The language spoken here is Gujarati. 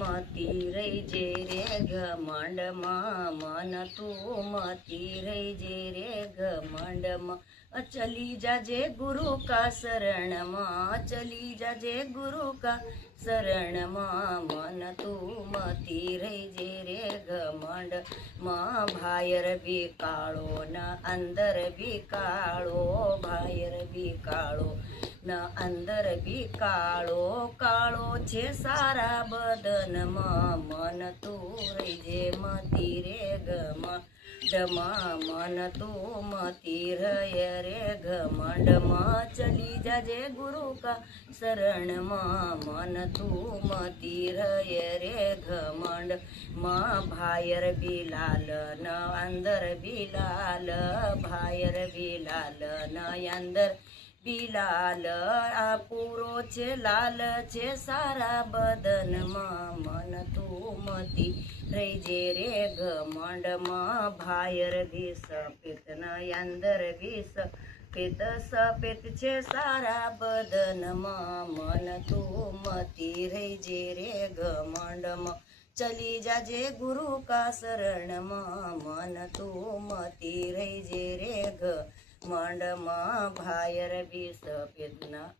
મતી રહી જે રે ઘમંડમાં મન તું મતી રહી જે રે ઘમંડમાં ચલી જાજે ગુરુ કા શરણમાં ચલી જાજે ગુરુ કા શરણમાં મન તું મતી રહી જે રે ઘમંડ માં ભાયર બી કાળો ના અંદર બી કાળો ભાયર બી કાળો ના અંદર બી કાળો કાળો છે સારા બદનમાં મન તું રહી જે મતી રે ઘમંડમાં મન તું મતી રહે રે ઘમંડમાં ચલી જાજે ગુરુ કા શરણમાં મન તું મતી રહે રે ઘમંડ માં ભાયર બિલાલ ન અંદર બિલાલ ભાયર બિલાલ ન અંદર બિલાલ આ પૂરો છે લાલ છે સારા બદનમાં મન તું મતી રહી જે રે ઘમંડમાં ભાયર બી સફેદ ન અંદર બી સફેદ સફેદ છે સારા બદનમાં મન તું મતી રહી જે રે ઘમંડમાં ચલી જાજે ગુરુ કા શરણમાં મન તું મતી રહી જે રે ઘમંડમાં ભાયર બી સફેદ ના